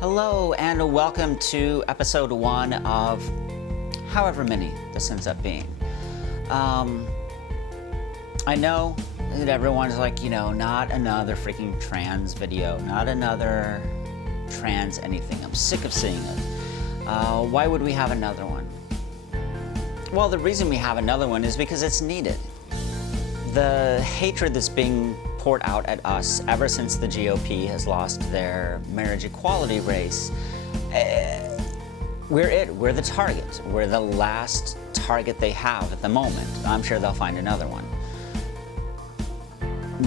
Hello and welcome to episode 1 of however many this ends up being. I know that everyone's like, not another freaking trans video, not another trans anything. I'm sick of seeing it. Why would we have another one? Well, the reason we have another one is because it's needed. The hatred that's being poured out at us ever since the GOP has lost their marriage equality race, we're the target. We're the last target they have at the moment. I'm sure they'll find another one.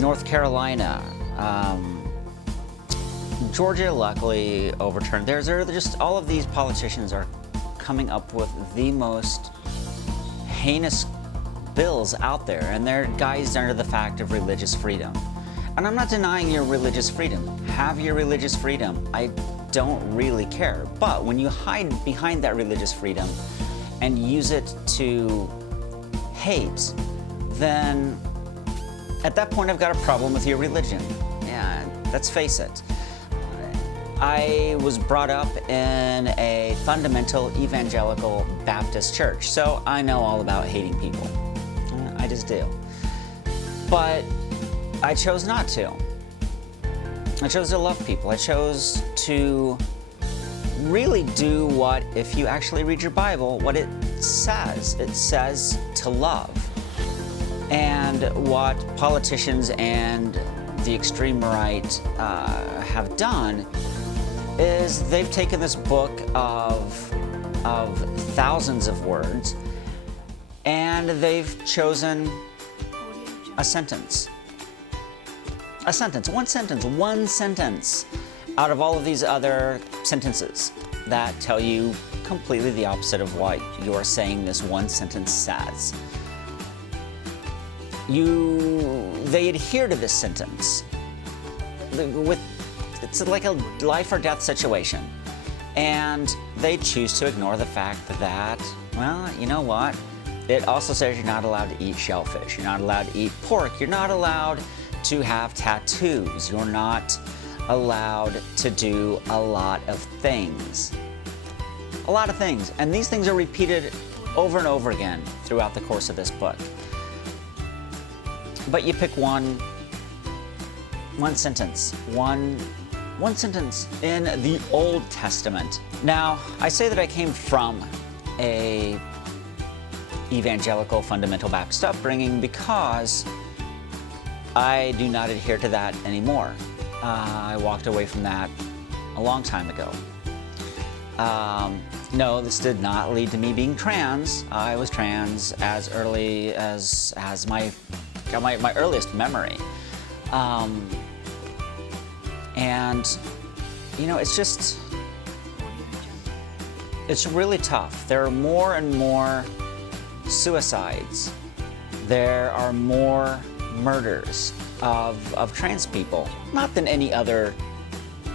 North Carolina, Georgia luckily overturned theirs. Just all of these politicians are coming up with the most heinous bills out there, and they're guised under the fact of religious freedom. And I'm not denying your religious freedom. Have your religious freedom. I don't really care. But when you hide behind that religious freedom and use it to hate, then at that point I've got a problem with your religion. And let's face it. I was brought up in a fundamental evangelical Baptist church, so I know all about hating people. I just do. But I chose not to. I chose to love people. I chose to really do what, if you actually read your Bible, what it says. It says to love. And what politicians and the extreme right have done is they've taken this book of thousands of words and they've chosen a sentence. One sentence out of all of these other sentences that tell you completely the opposite of what you're saying this one sentence says. They adhere to this sentence. It's like a life or death situation. And they choose to ignore the fact that, well, you know what? It also says you're not allowed to eat shellfish. You're not allowed to eat pork. You're not allowed to have tattoos. You're not allowed to do a lot of things. A lot of things. And these things are repeated over and over again throughout the course of this book. But you pick one sentence in the Old Testament. Now, I say that I came from a evangelical fundamental Baptist upbringing because I do not adhere to that anymore. I walked away from that a long time ago. No, this did not lead to me being trans. I was trans as early as my earliest memory. And, it's really tough. There are more and more suicides. There are more murders of trans people. Not than any other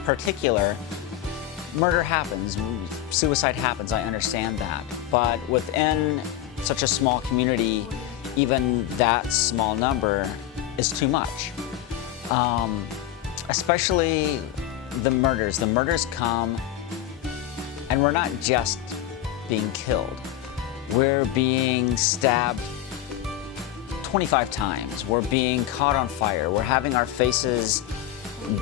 particular. Murder happens, suicide happens, I understand that. But within such a small community, even that small number is too much. Especially the murders. The murders come, and we're not just being killed. We're being stabbed 25 times. We're being caught on fire. We're having our faces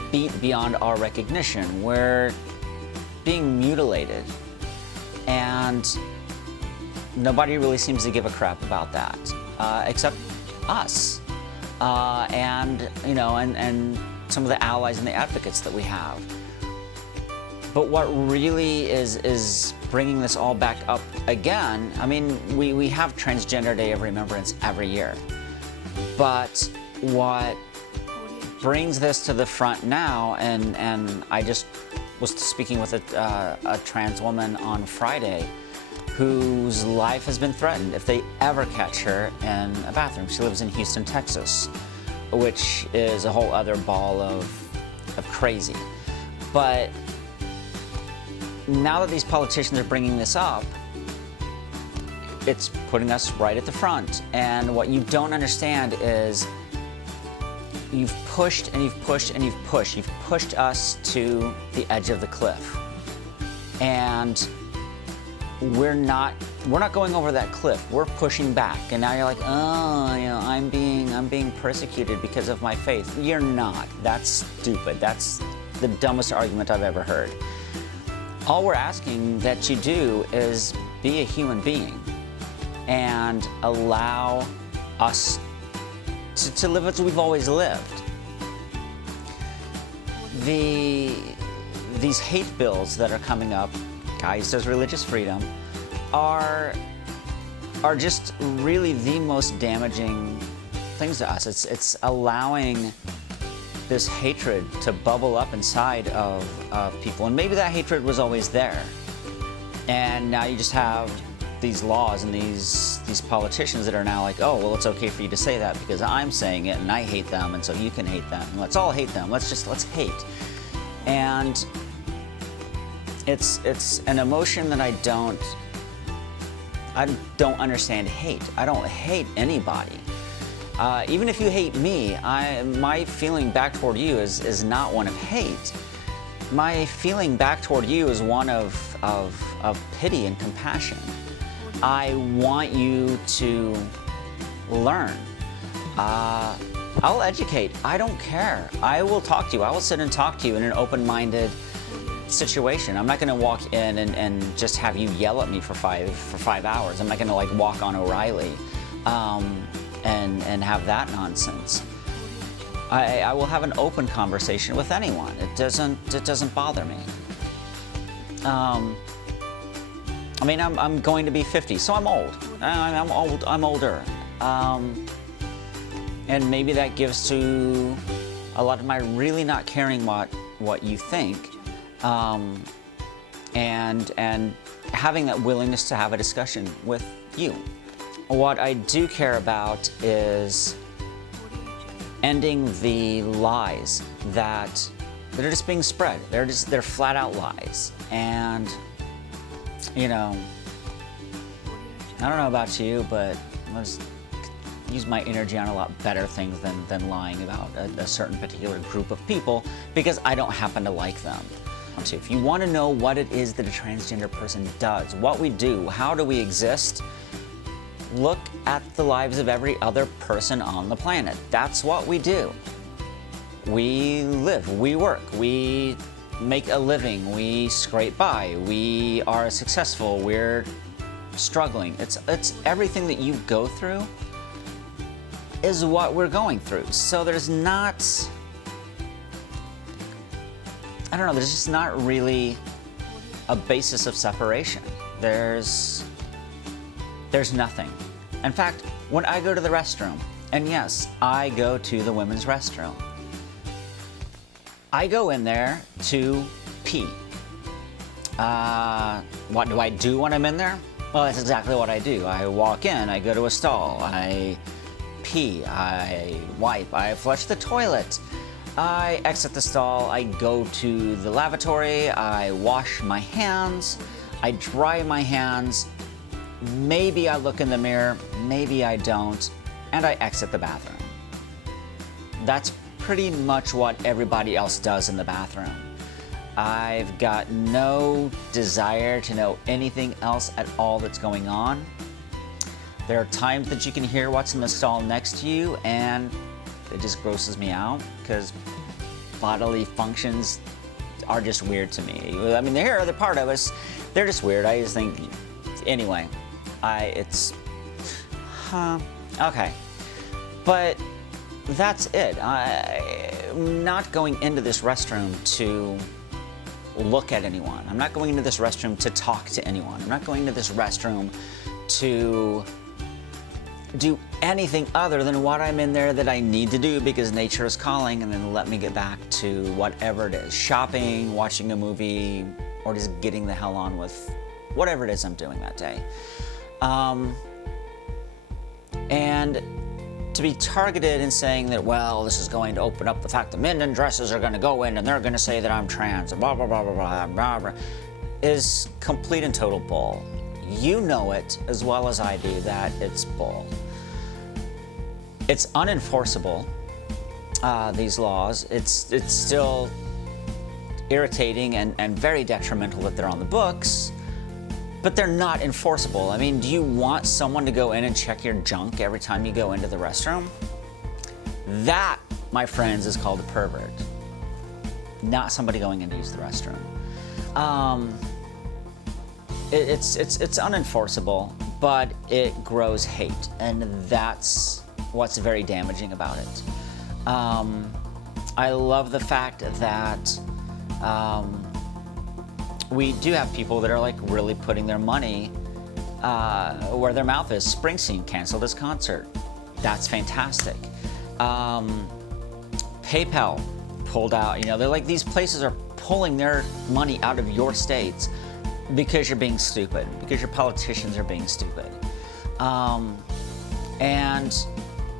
beat beyond our recognition. We're being mutilated. And nobody really seems to give a crap about that, except us. And some of the allies and the advocates that we have. But what really is bringing this all back up again, we have Transgender Day of Remembrance every year. But what brings this to the front now, and I just was speaking with a trans woman on Friday whose life has been threatened if they ever catch her in a bathroom. She lives in Houston, Texas, which is a whole other ball of crazy. But now that these politicians are bringing this up, it's putting us right at the front. And what you don't understand is you've pushed and you've pushed and you've pushed. You've pushed us to the edge of the cliff. and we're not going over that cliff. We're pushing back, and now you're like, oh, you know, I'm being persecuted because of my faith. You're not. That's stupid. That's the dumbest argument I've ever heard. All we're asking that you do is be a human being and allow us to live as we've always lived. These hate bills that are coming up, Guys Does Religious Freedom, are just really the most damaging things to us. It's allowing this hatred to bubble up inside of people. And maybe that hatred was always there. And now you just have these laws and these politicians that are now like, oh, well, it's okay for you to say that because I'm saying it and I hate them, and so you can hate them. And let's all hate them. Let's hate. And it's an emotion that I don't understand hate. I don't hate anybody. Even if you hate me, my feeling back toward you is not one of hate. My feeling back toward you is one of pity and compassion. I want you to learn. I'll educate. I don't care. I will talk to you. I will sit and talk to you in an open-minded situation. I'm not going to walk in and just have you yell at me for five hours. I'm not going to like walk on O'Reilly and have that nonsense. I will have an open conversation with anyone. It doesn't bother me. I mean, I'm going to be 50, so I'm old. I'm older. And maybe that gives to a lot of my really not caring what you think, and having that willingness to have a discussion with you. What I do care about is ending the lies that are just being spread. They're flat out lies. And you know, I don't know about you, but let's use my energy on a lot better things than lying about a certain particular group of people because I don't happen to like them. If you want to know what it is that a transgender person does, what we do, how do we exist, look at the lives of every other person on the planet. That's what we do. We live, we work, we make a living, we scrape by, we are successful, we're struggling. It's everything that you go through is what we're going through. So there's not, I don't know, there's just not really a basis of separation. There's nothing. In fact, when I go to the restroom, and yes, I go to the women's restroom, I go in there to pee. What do I do when I'm in there? Well, that's exactly what I do. I walk in, I go to a stall, I pee, I wipe, I flush the toilet, I exit the stall, I go to the lavatory, I wash my hands, I dry my hands, maybe I look in the mirror, maybe I don't, and I exit the bathroom. That's pretty much what everybody else does in the bathroom. I've got no desire to know anything else at all that's going on. There are times that you can hear what's in the stall next to you, and it just grosses me out because bodily functions are just weird to me. I mean, they're part of us. They're just weird. I just think, anyway, okay. But that's it. I'm not going into this restroom to look at anyone. I'm not going into this restroom to talk to anyone. I'm not going into this restroom to do anything other than what I'm in there that I need to do because nature is calling, and then let me get back to whatever it is. Shopping, watching a movie, or just getting the hell on with whatever it is I'm doing that day. And to be targeted in saying that, well, this is going to open up the fact that men in dresses are going to go in and they're going to say that I'm trans, and blah, blah, blah, blah, blah, blah, blah, is complete and total bull. You know it as well as I do that it's bull. It's unenforceable, these laws. It's still irritating and very detrimental that they're on the books, but they're not enforceable. I mean, do you want someone to go in and check your junk every time you go into the restroom? That, my friends, is called a pervert. Not somebody going in to use the restroom. It's unenforceable, but it grows hate, and that's what's very damaging about it. I love the fact that we do have people that are like really putting their money where their mouth is. Springsteen canceled his concert. That's fantastic. PayPal pulled out. You know, they're like, these places are pulling their money out of your states because you're being stupid, because your politicians are being stupid. And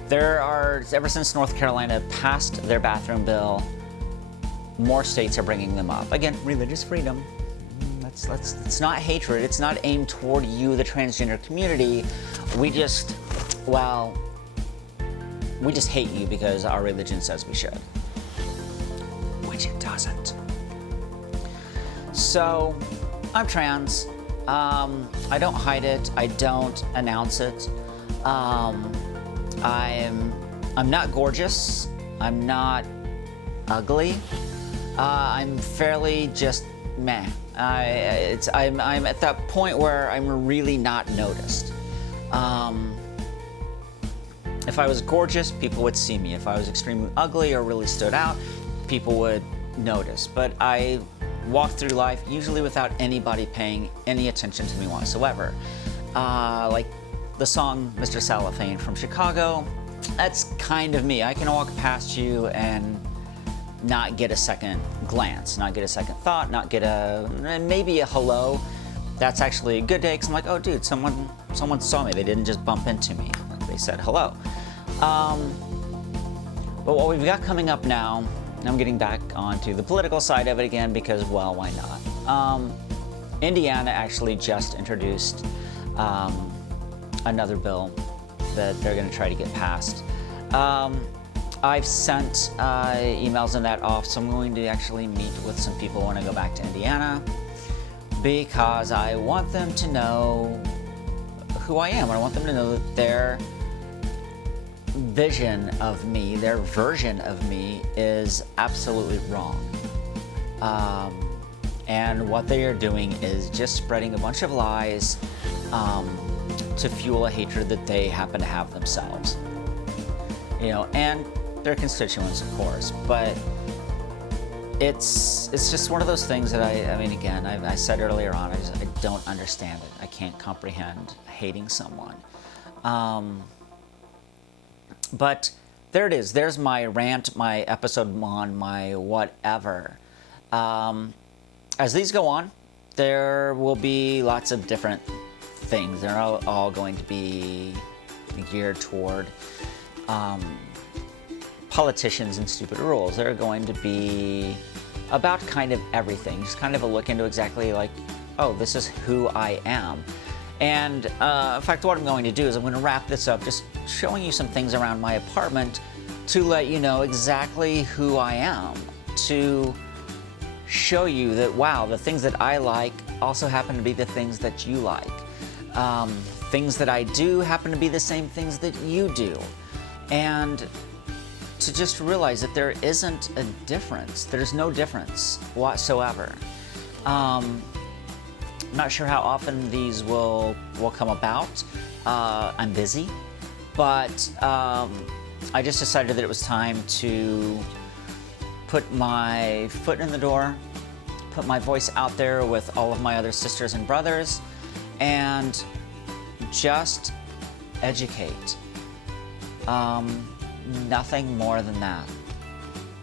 there are, ever since North Carolina passed their bathroom bill, more states are bringing them up. Again, religious freedom. It's not hatred. It's not aimed toward you, the transgender community. We just hate you because our religion says we should, which it doesn't. So, I'm trans. I don't hide it. I don't announce it. I'm not gorgeous. I'm not ugly. I'm fairly just meh. I'm at that point where I'm really not noticed. If I was gorgeous, people would see me. If I was extremely ugly or really stood out, people would notice. But I walk through life usually without anybody paying any attention to me whatsoever. Like the song Mr. Cellophane from Chicago, that's kind of me. I can walk past you and not get a second glance, not get a second thought, not get maybe a hello. That's actually a good day, because I'm like, oh dude, someone saw me. They didn't just bump into me. They said hello. But what we've got coming up now, and I'm getting back onto the political side of it again because, well, why not? Indiana actually just introduced another bill that they're going to try to get passed. I've sent emails on that off, so I'm going to actually meet with some people when I go back to Indiana, because I want them to know who I am. I want them to know that their vision of me, their version of me, is absolutely wrong. And what they are doing is just spreading a bunch of lies to fuel a hatred that they happen to have themselves. You know, and their constituents, of course, but it's just one of those things that I mean, again, I said earlier on, I don't understand it. I can't comprehend hating someone. But there it is. There's my rant, my episode on my whatever. As these go on, there will be lots of different things. They're all going to be geared toward politicians and stupid rules. They're going to be about kind of everything. Just kind of a look into exactly like, oh, this is who I am. And in fact, what I'm going to do is I'm going to wrap this up just showing you some things around my apartment to let you know exactly who I am, to show you that, wow, the things that I like also happen to be the things that you like. Things that I do happen to be the same things that you do. And to just realize that there isn't a difference. There's no difference whatsoever. I'm not sure how often these will come about. I'm busy, but I just decided that it was time to put my foot in the door, put my voice out there with all of my other sisters and brothers, and just educate. Nothing more than that.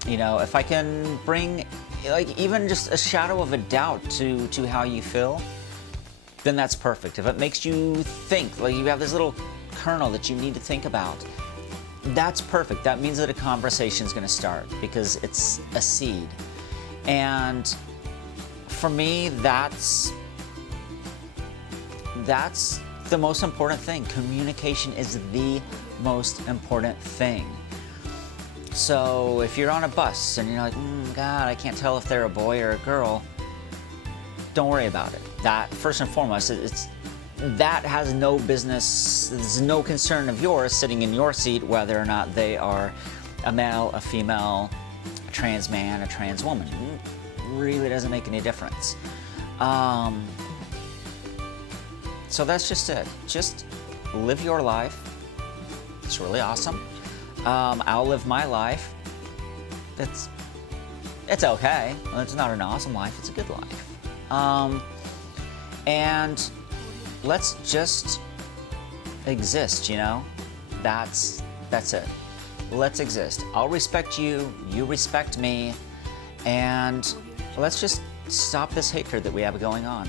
You know, if I can bring like even just a shadow of a doubt to how you feel, then that's perfect. If it makes you think, like you have this little kernel that you need to think about, that's perfect. That means that a conversation is going to start because it's a seed. And for me, that's the most important thing. Communication is the most important thing. So if you're on a bus and you're like, God, I can't tell if they're a boy or a girl, don't worry about it. That, first and foremost, that has no business, there's no concern of yours sitting in your seat whether or not they are a male, a female, a trans man, a trans woman. It really doesn't make any difference. So that's just it. Just live your life. It's really awesome. I'll live my life. It's okay. It's not an awesome life. It's a good life. And let's just exist. You know, that's it. Let's exist. I'll respect you. You respect me. And let's just stop this hatred that we have going on.